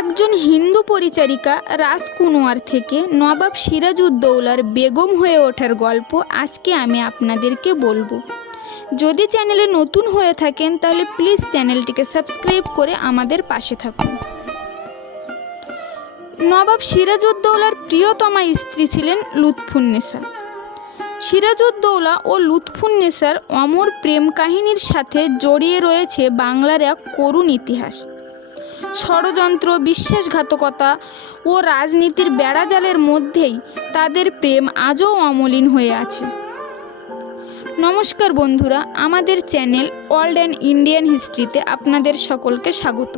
একজন হিন্দু পরিচারিকা রাজকুনোয়ার থেকে নবাব সিরাজউদ্দৌলার বেগম হয়ে ওঠার গল্প আজকে আমি আপনাদেরকে বলব। যদি চ্যানেলে নতুন হয়ে থাকেন, তাহলে প্লিজ চ্যানেলটিকে সাবস্ক্রাইব করে আমাদের পাশে থাকুন। নবাব সিরাজউদ্দৌলার প্রিয়তমা স্ত্রী ছিলেন লুৎফুন্নেসা সিরাজউদ্দৌলা ও লুৎফুন্নেসার অমর প্রেম কাহিনীর সাথে জড়িয়ে রয়েছে বাংলার এক করুণ ইতিহাস। ষড়যন্ত্র, বিশ্বাসঘাতকতা ও রাজনীতির বেড়াজালের মধ্যেই তাদের প্রেম আজও অমলিন হয়ে আছে। নমস্কার বন্ধুরা, আমাদের চ্যানেল ওয়ার্ল্ড অ্যান্ড ইন্ডিয়ান হিস্ট্রিতে আপনাদের সকলকে স্বাগত।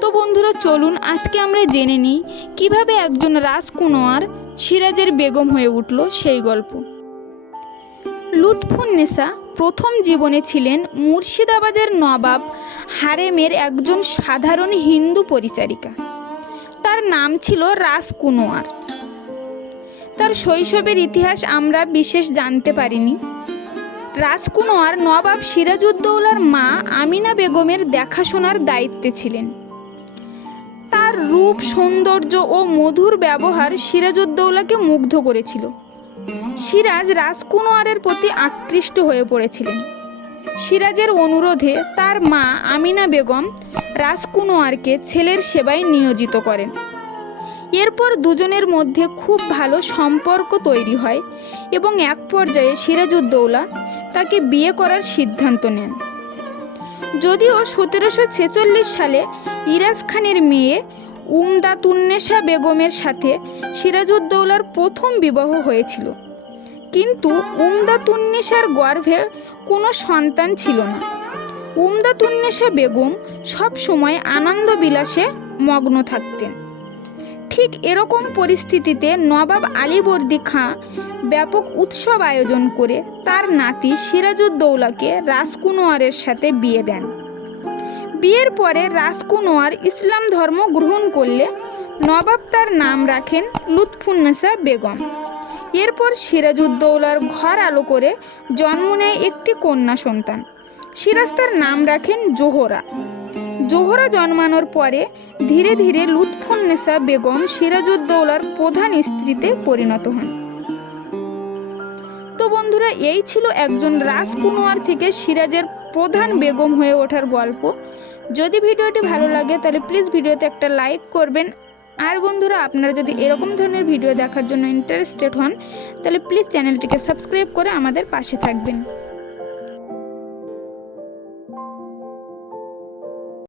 তো বন্ধুরা, চলুন আজকে আমরা জেনে নিই কীভাবে একজন রাজকুনোয়ার সিরাজের বেগম হয়ে উঠল সেই গল্প। লুৎফুন্নেসা প্রথম জীবনে ছিলেন মুর্শিদাবাদের নবাব হারেমের একজন সাধারণ হিন্দু পরিচারিকা। তার নাম ছিল রাজকুনোয়ার তার শৈশবের ইতিহাস আমরা বিশেষ জানতে পারিনি। রাজকুনোয়ার নবাব সিরাজউদ্দৌলার মা আমিনা বেগমের দেখাশোনার দায়িত্বে ছিলেন। তার রূপ, সৌন্দর্য ও মধুর ব্যবহার সিরাজউদ্দৌলাকে মুগ্ধ করেছিল। সিরাজ রাজকুনোয়ারের প্রতি আকৃষ্ট হয়ে পড়েছিলেন। সিরাজের অনুরোধে তার মা আমিনা বেগম রাজকুনোয়ারকে ছেলের সেবায় নিয়োজিত করেন। এরপর দুজনের মধ্যে খুব ভালো সম্পর্ক তৈরি হয় এবং এক পর্যায়ে সিরাজউদ্দৌলা তাকে বিয়ে করার সিদ্ধান্ত নেন। যদিও সতেরোশো ছেচল্লিশ সালে ইরাজ খানের মেয়ে উমদাতুন্নেসা বেগমের সাথে সিরাজউদ্দৌলার প্রথম বিবাহ হয়েছিল। কিন্তু উমদাতুন্নেসার গর্ভে কোনো সন্তান ছিল না। উমদাতুন্নেসা বেগম সব সময় আনন্দ বিলাসে মগ্ন থাকতেন। ঠিক এরকম পরিস্থিতিতে নবাব আলীবর্দী খাঁ ব্যাপক উৎসব আয়োজন করে তার নাতি সিরাজউদ্দৌলাকে রাজকুনোয়ারের সাথে বিয়ে দেন। বিয়ের পরে রাজকুনোয়ার ইসলাম ধর্ম গ্রহণ করলে নবাব তার নাম রাখেন লুৎফুন্নেসা বেগম। এরপর সিরাজউদ্দৌলার ঘর আলো করে জন্ম নেয় একটি কন্যা সন্তান। সিরাজ তার নাম রাখেন জোহরা। জোহরা জন্মানোর পরে ধীরে ধীরে লুৎফুন্নেসা বেগম সিরাজউদ্দৌলার প্রধান স্ত্রীতে পরিণত হন। তো বন্ধুরা, এই ছিল একজন রাজকুনোয়ার থেকে সিরাজের প্রধান বেগম হয়ে ওঠার গল্প। যদি ভিডিওটি ভালো লাগে, তাহলে প্লিজ ভিডিওতে একটা লাইক করবেন। আর বন্ধুরা, আপনারা যদি এরকম ধরনের ভিডিও দেখার জন্য ইন্টারেস্টেড হন তাহলে প্লিজ চ্যানেলটিকে সাবস্ক্রাইব করে আমাদের পাশে থাকবেন।